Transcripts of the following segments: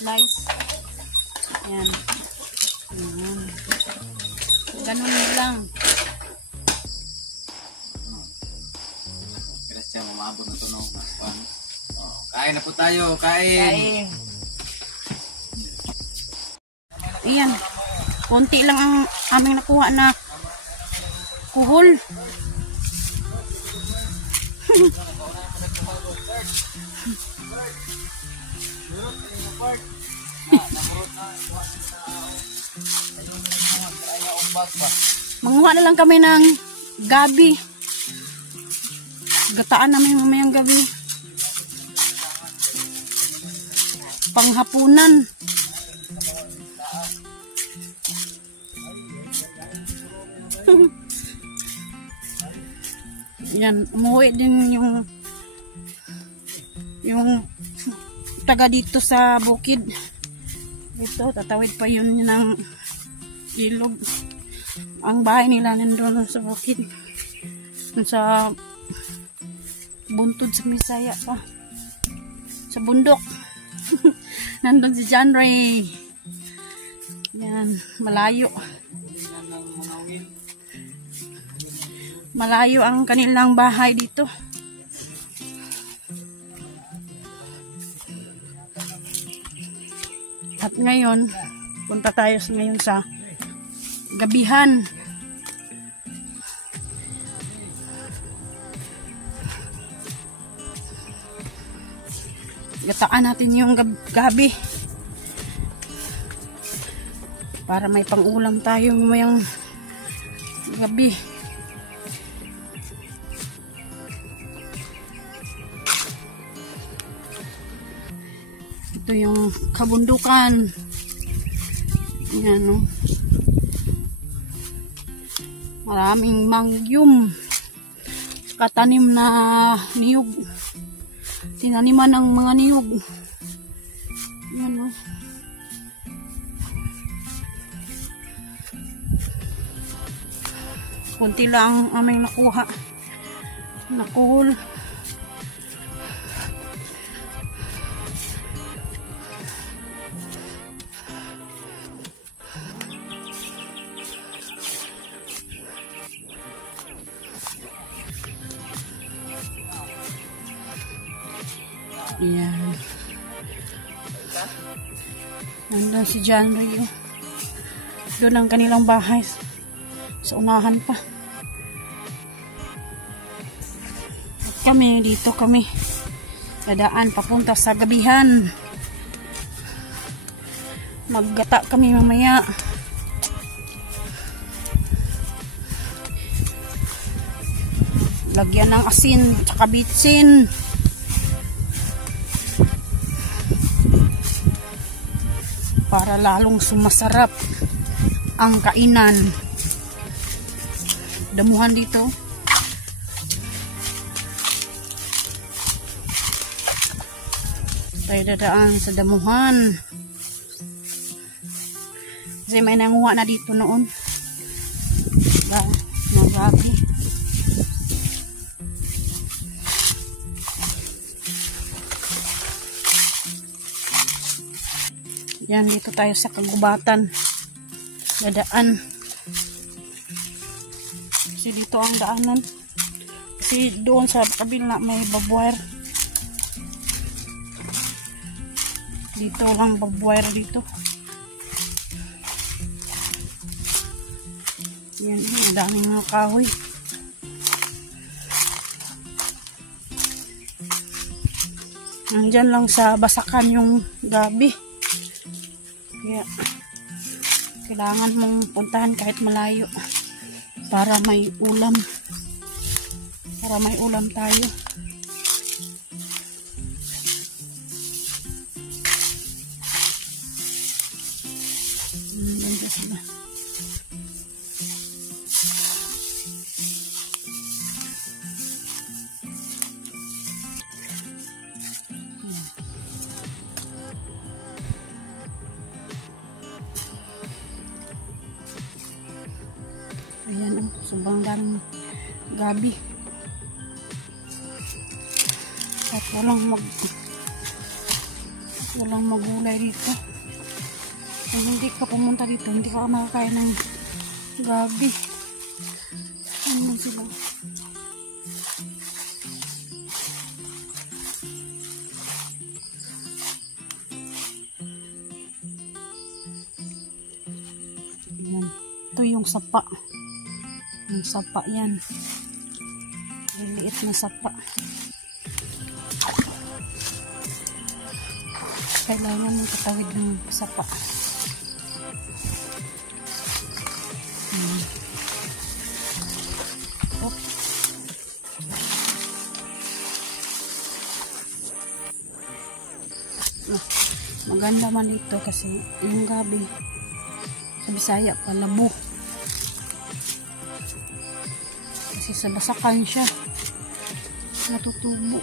slice. Yan. Yan. Ganun lang. Siya mamabot na tunog. Kain na po tayo, kain. Ayan. Konti lang ang aming nakuha na kuhol. Manguha na lang kami ng gabi. Gataan namin mamayang gabi. Panghapunan. Yan, umuwi din yung taga dito sa bukid. Dito, tatawid pa yun ng ilog. Ang bahay nila nandun sa bukid. Sa buntod sa Misaya pa. Sa bundok. Nandun si John Ray. Yan, malayo. Malayo ang kanilang bahay dito. At ngayon, punta tayo ngayon sa gabihan. Gataan natin yung gabi. Para may pang-ulam tayo mamayang gabi. Ito yung kabundukan. Ayan, no? Maraming mangyum. Katanim na niyog. Tinaniman ng mga niyog. Ayan, no? Kunti lang aming nakuha. Nakuhol. Ayan. Nandun si John Ray. Doon ang kanilang bahay. Sa unahan pa. At kami, dito kami. Dadaan papunta sa gabihan. Maggata kami mamaya. Lagyan ng asin, tsaka bitsin. Para lalong sumasarap ang kainan. Damuhan dito. Tayo dadaan sa damuhan. Kasi may nanguha na dito noon. Nagabi. Yan, dito tayo sa kagubatan. Dadaan. Kasi dito ang daanan. Kasi doon sa kabila may barbwire. Dito lang barbwire dito. Yan, ang daming mga kahoy. Nandyan lang sa basakan yung gabi. Kaya, kailangan mong puntahan kahit malayo para may ulam. Para may ulam tayo. Ganda sila. Ayan, sobrang daming gabi. At walang Walang magulay dito. Kung hindi ka pumunta dito, hindi ka makakain ng gabi. Ano sila? Yan. Ito yung sapa. Yung sapa yan. Liliit na sapa. Kailangan mong katawid ng sapa. Maganda man dito kasi yung gabi sa Bisaya palabo kasi sa basakan siya natutubo.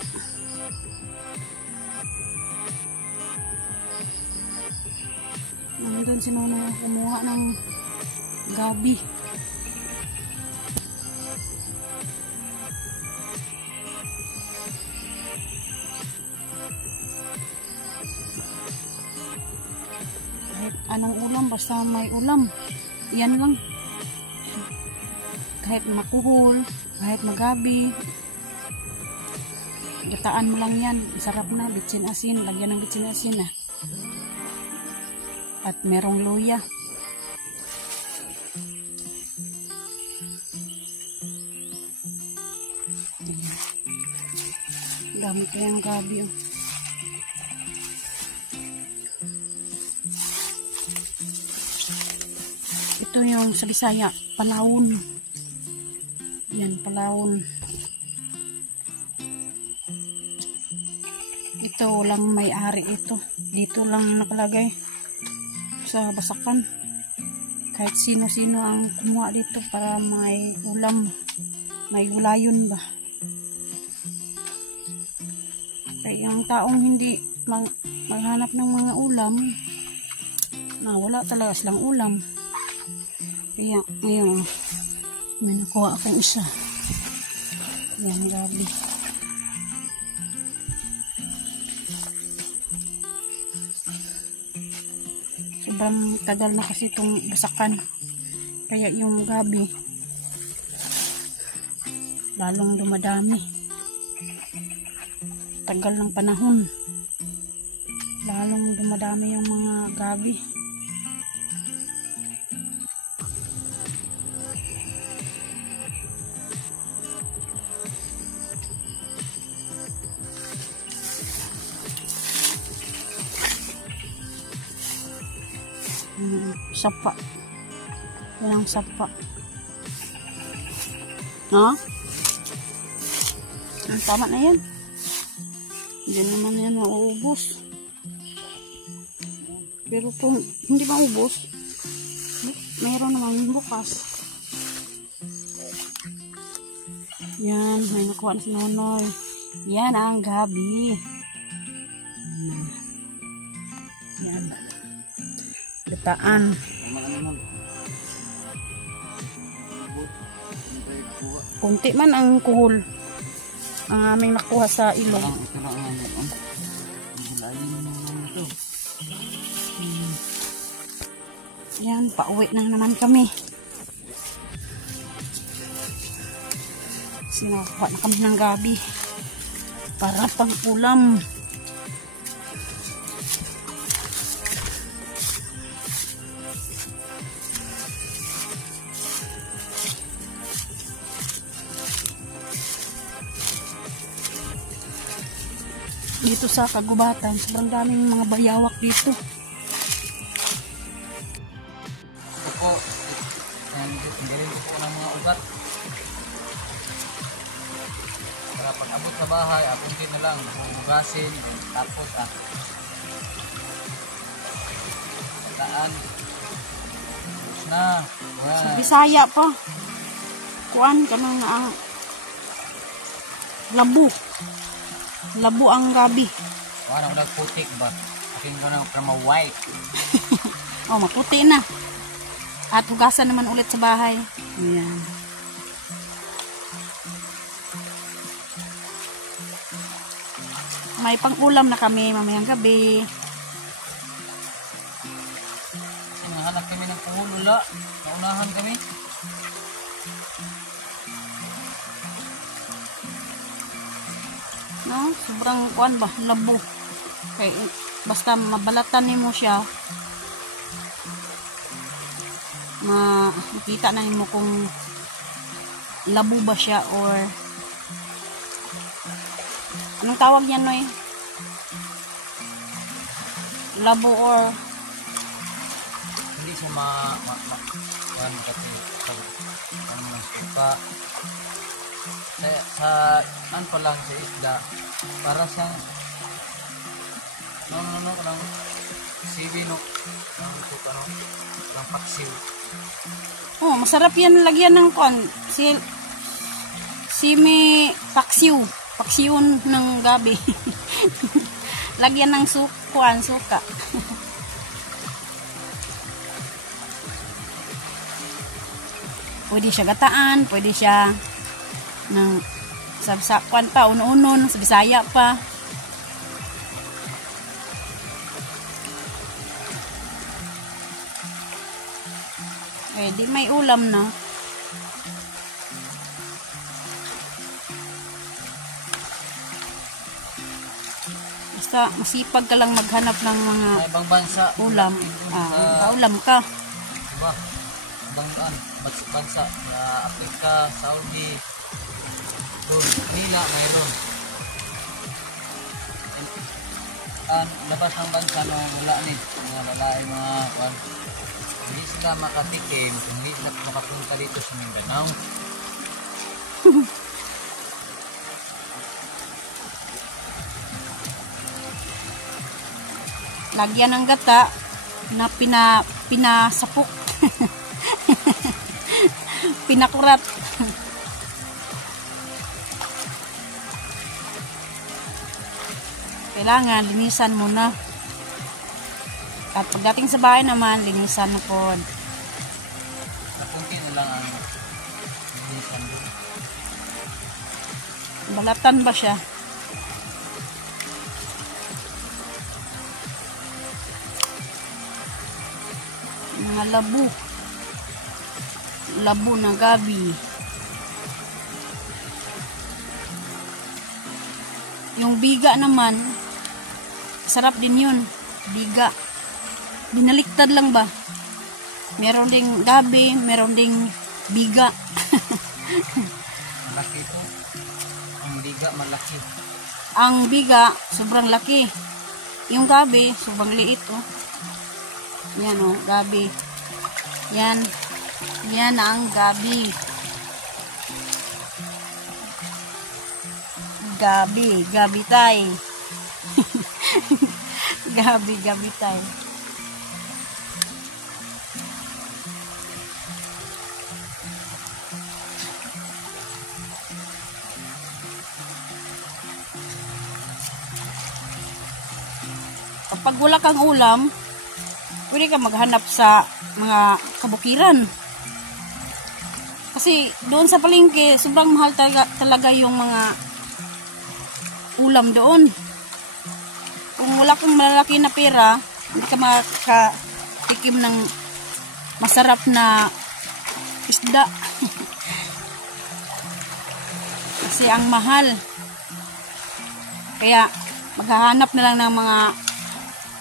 Nandun si Nono kumuha ng gabi. Anong ulam, basta may ulam, yan lang. Kahit makuhol, kahit magabi, gataan mo lang yan, sarap na. Bitsin asin, lagyan ng bitsin asin na. At merong luya. Dami kayang gabi, oh. Ito yung sa Bisaya, palawon. Yan, palawon. Ito, walang may-ari ito. Dito lang nakalagay sa basakan. Kahit sino-sino ang kumuha dito para may ulam. May gulayon ba? Kaya yung taong hindi maghanap ng mga ulam, na wala talaga silang ulam. Kaya, ngayon, may nakuha akong isa. Yan, gabi. Sobrang tagal na kasi itong basakan. Kaya yung gabi, lalong dumadami. Tagal ng panahon. Lalong dumadami yung mga gabi. Sapa. Walang sapa. Ha? Tama na yan. Hindi naman yan mauubos. Pero kung hindi maubos, mayroon naman bukas. Yan, may nakuha na si Nonoy. Yan ang gabi. Yan. Gataan. Kunti man ang kuhol ang aming nakuha sa ilog. Yan, pauwi na naman kami. Sinakuha na kami ng gabi para pang ulam. Dito sa kagubatan, sobrang daming mga bayawak dito. Ito po, hindi ko po ng mga ugat. Para pag abot sa bahay, apuntin na lang, hugasin, tapos kataan. Na. Sa Bisaya pa. Kuan ka nang ang labu. Labu ang gabi. Wala ko putik ba? Akin ko na para white. Oh, maputi na. At hugasan naman ulit sa bahay. Ayan. May pang-ulam na kami mamayang gabi. wala. Naunahan kami. No, sobrang kuan ba, labo. Kay basta mabalatan nimo siya. Makita na nimo kung labo ba siya or anong tawag niyan, Noy? Labo or Hindi siya kuan kasi ano ng suka. Sa pa lang sa isda para siyang parang sibi no suka no ng paksiw. oh, masarap yan lagyan ng kuan. Simi paksiw ng gabi. Lagyan ng suka. Pwede siya gataan, pwede siya ng sabsakuan pa, uno-uno, sa Bisaya pa. Eh, di may ulam na. Basta masipag ka lang maghanap ng mga Sa ibang bansa ulam. Ulam ka. diba? Ibang bansa na Africa, Saudi, doon, Manila, mayroon. Labas ng bansa no, wala ni mga lalaki mga kwan. Hindi sila makatikim, hindi sila makapunta dito sa Mindanao. Lagyan ng gata na pinasapok. Pinakurat. Kailangan linisan muna. At pagdating sa bahay naman, linisan mo po. Nakunti na lang ang linisan doon. Balatan ba siya? Mga labo na gabi. Yung biga naman, sarap din yun. Biga. Binaliktad lang ba? Meron ding gabi, meron ding biga. Malaki ito. Ang biga malaki. Ang biga, sobrang laki. Yung gabi, sobrang liit, oh. Yan, oh, gabi. Yan. Yan ang gabi. Gabi tay. Gabi tay. Kapag wala kang ulam, pwede ka maghanap sa mga kabukiran. Kasi doon sa palengke, sobrang mahal talaga yung mga ulam doon. Kung wala kang malaki na pera, hindi ka makatikim ng masarap na isda. Kasi ang mahal. Kaya maghahanap na lang ng mga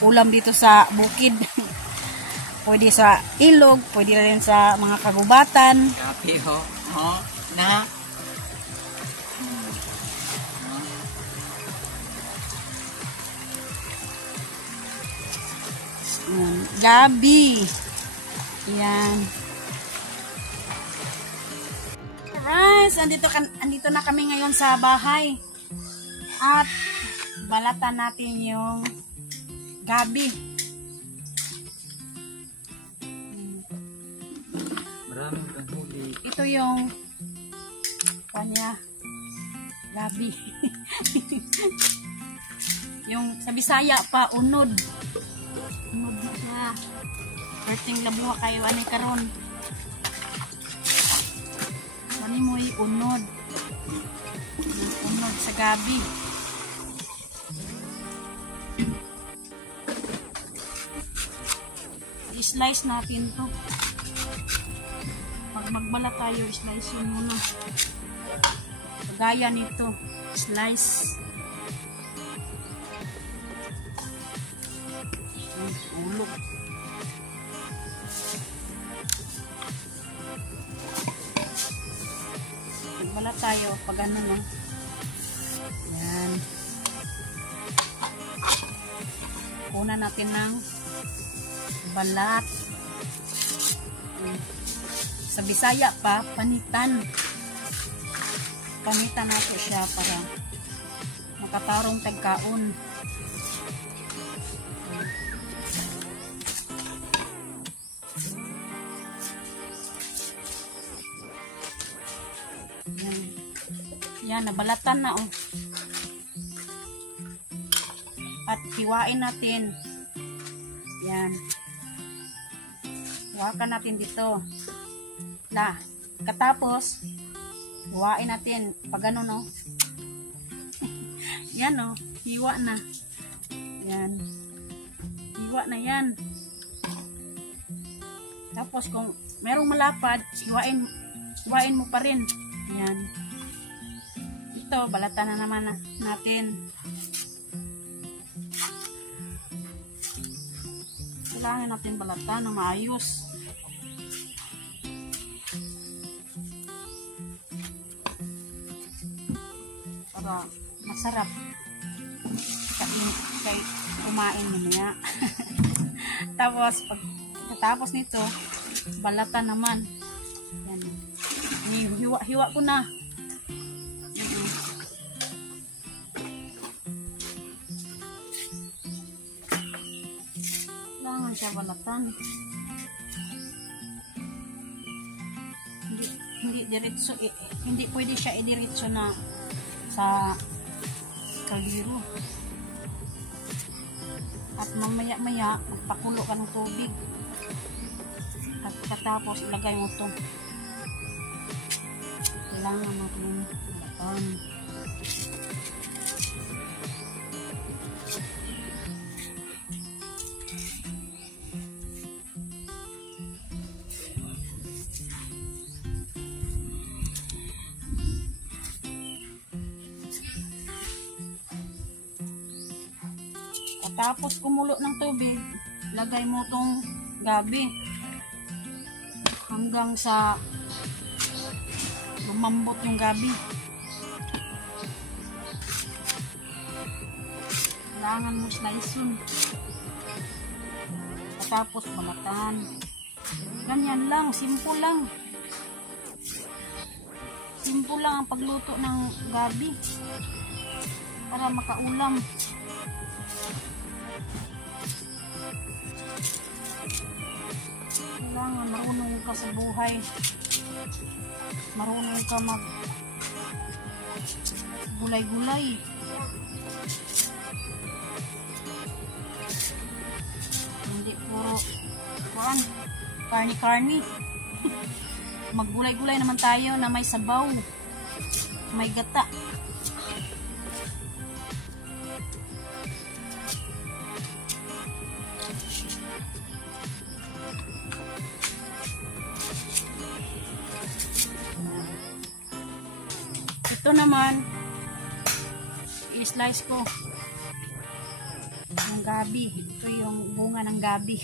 ulam dito sa bukid. Pwede sa ilog, pwede rin sa mga kagubatan. Gabi ho. Oh, na. Gabi. Yan. Alright, andito na kami ngayon sa bahay. At balatan natin yung gabi. Maraming panghuli. Ito yung kanya gabi. Yung sa Bisaya pa, unod. Unod na siya. Perting labuha kayo, anay karon. Mani mo yung unod. Unod sa gabi. I-slice natin to. magbalat tayo, slice yun muna. Gaya nito, slice. Ulo. Magbalat tayo pag ano, no? Yan. Una natin ng balat. Sa Bisaya pa, panitan. Panitan nato siya para makatarong tagkaon. Yan. Yan, nabalatan na oh. At hiwain natin. Yan. Hiwakan natin dito. Katapos, hiwain natin. Pag ano, no? Yan, no? Hiwa na. Yan. Hiwa na yan. Tapos, kung merong malapad, hiwain mo pa rin. Yan. Ito, balatan na naman natin. Kailangan natin balatan na maayos. Para masarap. Kaya kumain mamaya. Tapos nito, balatan naman. Yan. Hiwa ko na. Kailangan siya balatan. Hindi diretso, hindi pwede siya idiretso na sa kaldero. At mamaya-maya magpakulo ka ng tubig. At katapos ilagay mo to. Kailangan natin balatan. Tapos kumulo ng tubig, lagay mo tong gabi hanggang sa lumambot yung gabi. Kailangan mo slice yun. Tapos balatan. Ganyan lang, simple lang. Simple lang ang pagluto ng gabi para makaulam. Kailangan marunong ka sa buhay. Marunong ka mag gulay-gulay. Hindi puro karni-karni. Maggulay-gulay naman tayo na may sabaw, may gata. Ito naman, i-slice ko yung gabi. Ito yung bunga ng gabi.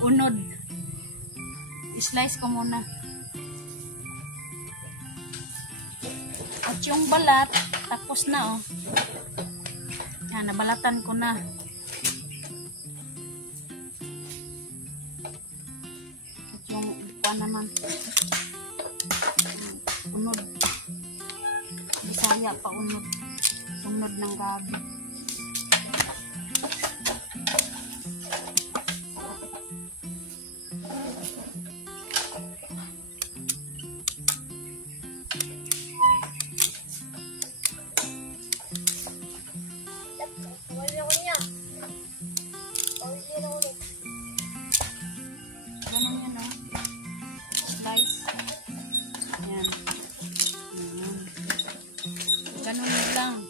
Unod. I-slice ko muna. At yung balat, tapos na oh. Yan, nabalatan ko na. At yung ipa naman. Unod. Bisaya pa unod. Unod ng gabi. Ganun yan oh. Slice. Ayan. Ganun lang.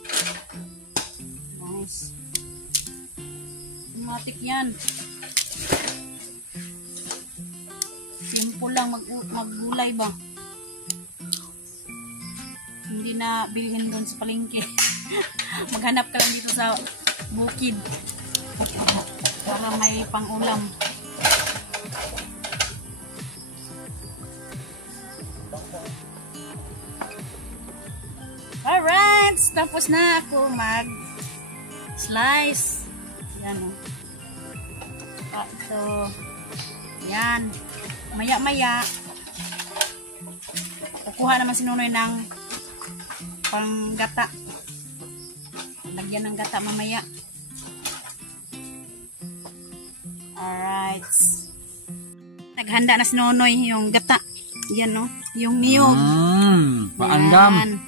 Nice. Automatic yan. Simple lang maggulay ba. Hindi na bilhin doon sa palengke. Maghanap ka lang dito sa bukid para may pang-ulam. Alright, tapos na ako mag-slice. Yan o. So, yan. Maya-maya, kukuha naman si Nunoy ng panggata. Lagyan ng gata mamaya. Alright. Naghanda na si Nunoy yung gata. Yan no, yung niyog. Paandam. Yan.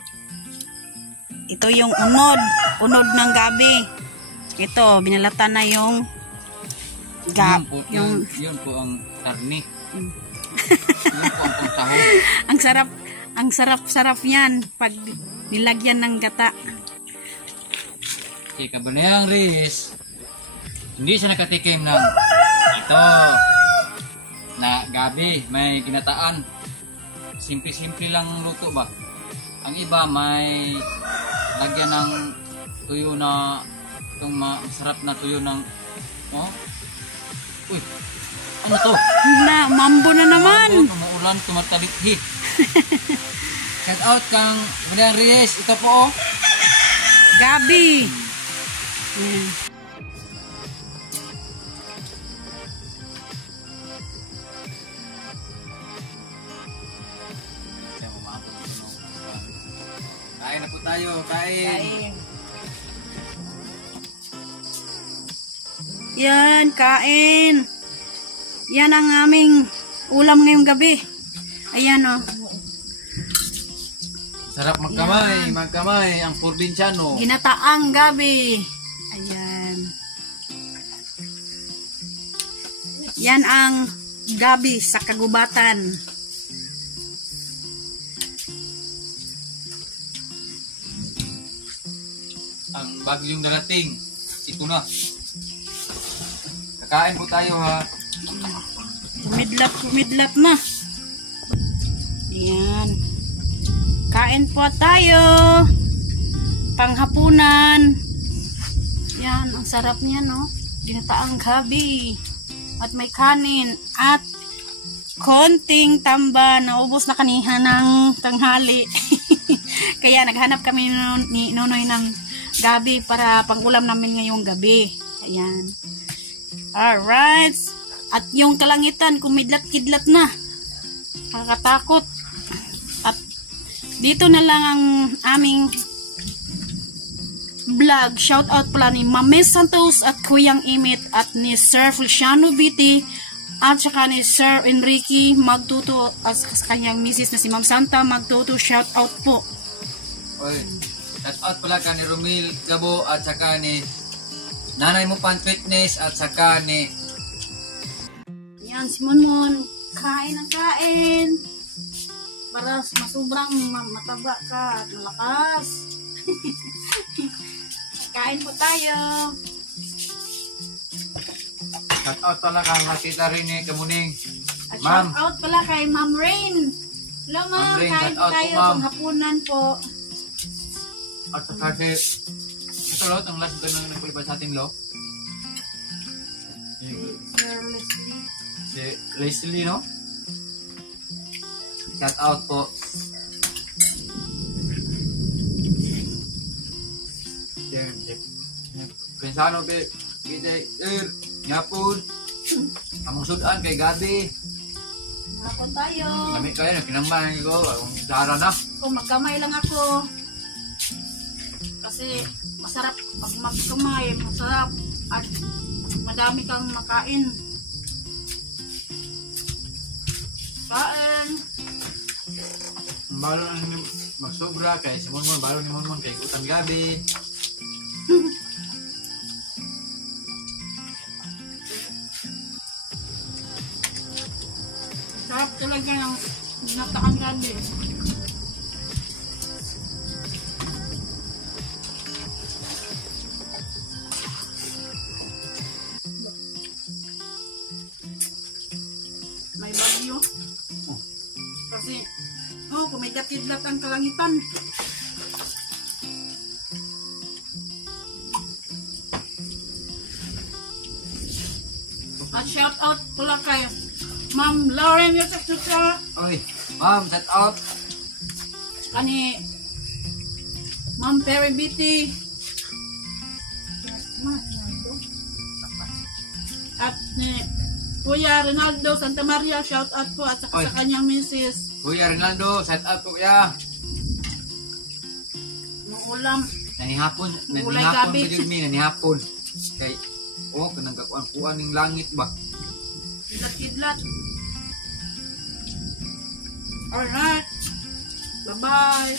Ito yung unod. Unod ng gabi. Ito, binalatan na yung Yun po ang karni. Yun po ang pangsahog. Ang sarap yan pag nilagyan ng gata. Kay Kabanayang Riz, hindi siya nakatikim ng ito na gabi, may ginataan. Simple-simple lang luto ba? Ang iba may lagyan ng tuyo na itong masarap na tuyo ng uy, ano to? Na, mambo na naman. Umuulan, tumatalithi. Shout out kang Kabanayang Riz, ito po Gabi. Yan. Kain na po tayo, kain. Yan, kain. Yan ang aming ulam ngayong gabi. Ayan o. Sarap magkamay ang probinsyano. Ginataang gabi. Ayan. Yan ang gabi sa kagubatan. Ang bagyong darating, ito na. Kakain po tayo ha. Kumidlat na. Ayan. Kain po tayo. Panghapunan. Yan, ang sarap niya, no? Ginataang gabi. At may kanin. At konting tamba. Naubos na kaniha ng tanghali. Kaya naghanap kami ni Nonoy ng gabi para pangulam namin ngayong gabi. Ayan. Alright. At yung kalangitan, kumidlat-kidlat na. Nakakatakot. At dito na lang ang aming vlog. Shout out pala ni Ma'am Santos at Kuyang Imit at ni Sir Feliciano Biti at saka ni Sir Enrique Magtuto at sa kanyang misis na si Ma'am Santa Magtuto. Shout out po. Oy, shout out pala ka ni Romil Gabo at saka ni Nanay mo Pan Fitness at saka ni yan, si Monmon. Kain ang kain. Para masubrang mataba ka at malakas. Kain po tayo. shout out pala kang nakita rin ni Kamuning. At Ma'am. shout out pala kay Ma'am Rain. Hello ma'am, Ma'am Rain, kain shout po out tayo po, ma'am. sa hapunan po. At saka si ito lo, itong last doon na nagpulibad sa ating lo. Sir Leslie. Si Leslie, no? Shout out po. Pensano kay Yapon. Among sudan kay Gabi. Hapon tayo. Lami kayo, kinamay ko. Ang dara na. Kung magkamay lang ako. Kasi masarap pag magkamay, masarap at madami kang makain. Kain. Balo na ni magsobra kay si Monmon, balo ni Monmon kay utang Gabi. Sarap talaga ng ginataang gabi. May bagyo. Kidlat-kidlat ang kalangitan. At shout out pula kay Ma'am Lauren Yusuf-Yusuf. Oy, ma'am, shout out. Kani Ma'am Terry Beatty. At ni Kuya Ronaldo Santa Maria, shout out po. At saka Oy. sa kanyang misis. Kuya Rinaldo, shout out po kuya. Ng ulam. Nanihapon Gulay pa gabi. jud mi, nanihapon. Kay, kanang kakuan-kuan ning langit ba? Kidlat-kidlat. Alright. Bye-bye.